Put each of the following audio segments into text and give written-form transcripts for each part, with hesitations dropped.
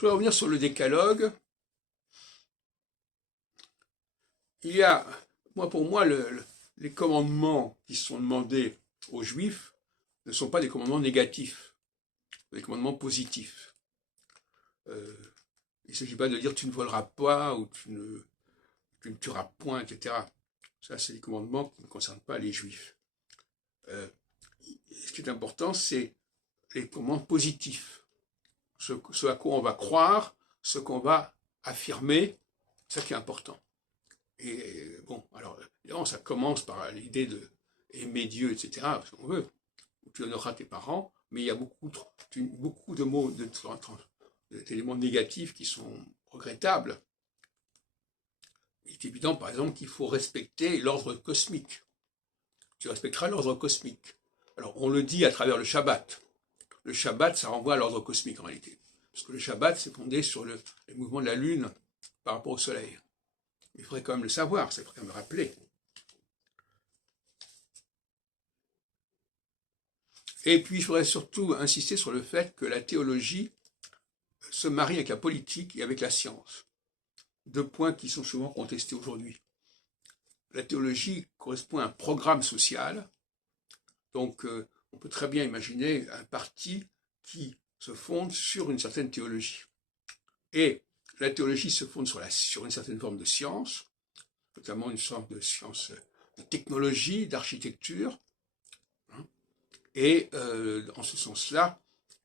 Je voudrais revenir sur le décalogue. Il y a, pour moi, les commandements qui sont demandés aux Juifs ne sont pas des commandements négatifs, des commandements positifs. Il ne s'agit pas de dire tu ne voleras pas ou tu ne tueras point, etc. Ça, c'est des commandements qui ne concernent pas les Juifs. Ce qui est important, c'est les commandements positifs. Ce à quoi on va croire, ce qu'on va affirmer, c'est ça qui est important. Et bon, alors, évidemment, ça commence par l'idée de aimer Dieu, etc., parce qu'on veut. Tu honoreras tes parents, mais il y a beaucoup de mots, d'éléments négatifs qui sont regrettables. Il est évident, par exemple, qu'il faut respecter l'ordre cosmique. Tu respecteras l'ordre cosmique. Alors, on le dit à travers le Shabbat. Le Shabbat, ça renvoie à l'ordre cosmique, en réalité. Parce que le Shabbat, c'est fondé sur le mouvement de la Lune par rapport au Soleil. Il faudrait quand même le savoir, ça faudrait quand même le rappeler. Et puis, je voudrais surtout insister sur le fait que la théologie se marie avec la politique et avec la science. Deux points qui sont souvent contestés aujourd'hui. La théologie correspond à un programme social, donc on peut très bien imaginer un parti qui se fonde sur une certaine théologie. Et la théologie se fonde sur une certaine forme de science, notamment une sorte de science de technologie, d'architecture, et en ce sens-là,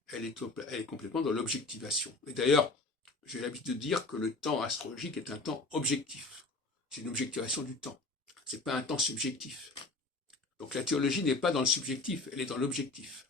elle est complètement dans l'objectivation. Et d'ailleurs, j'ai l'habitude de dire que le temps astrologique est un temps objectif. C'est une objectivation du temps. C'est pas un temps subjectif. Donc la théologie n'est pas dans le subjectif, elle est dans l'objectif.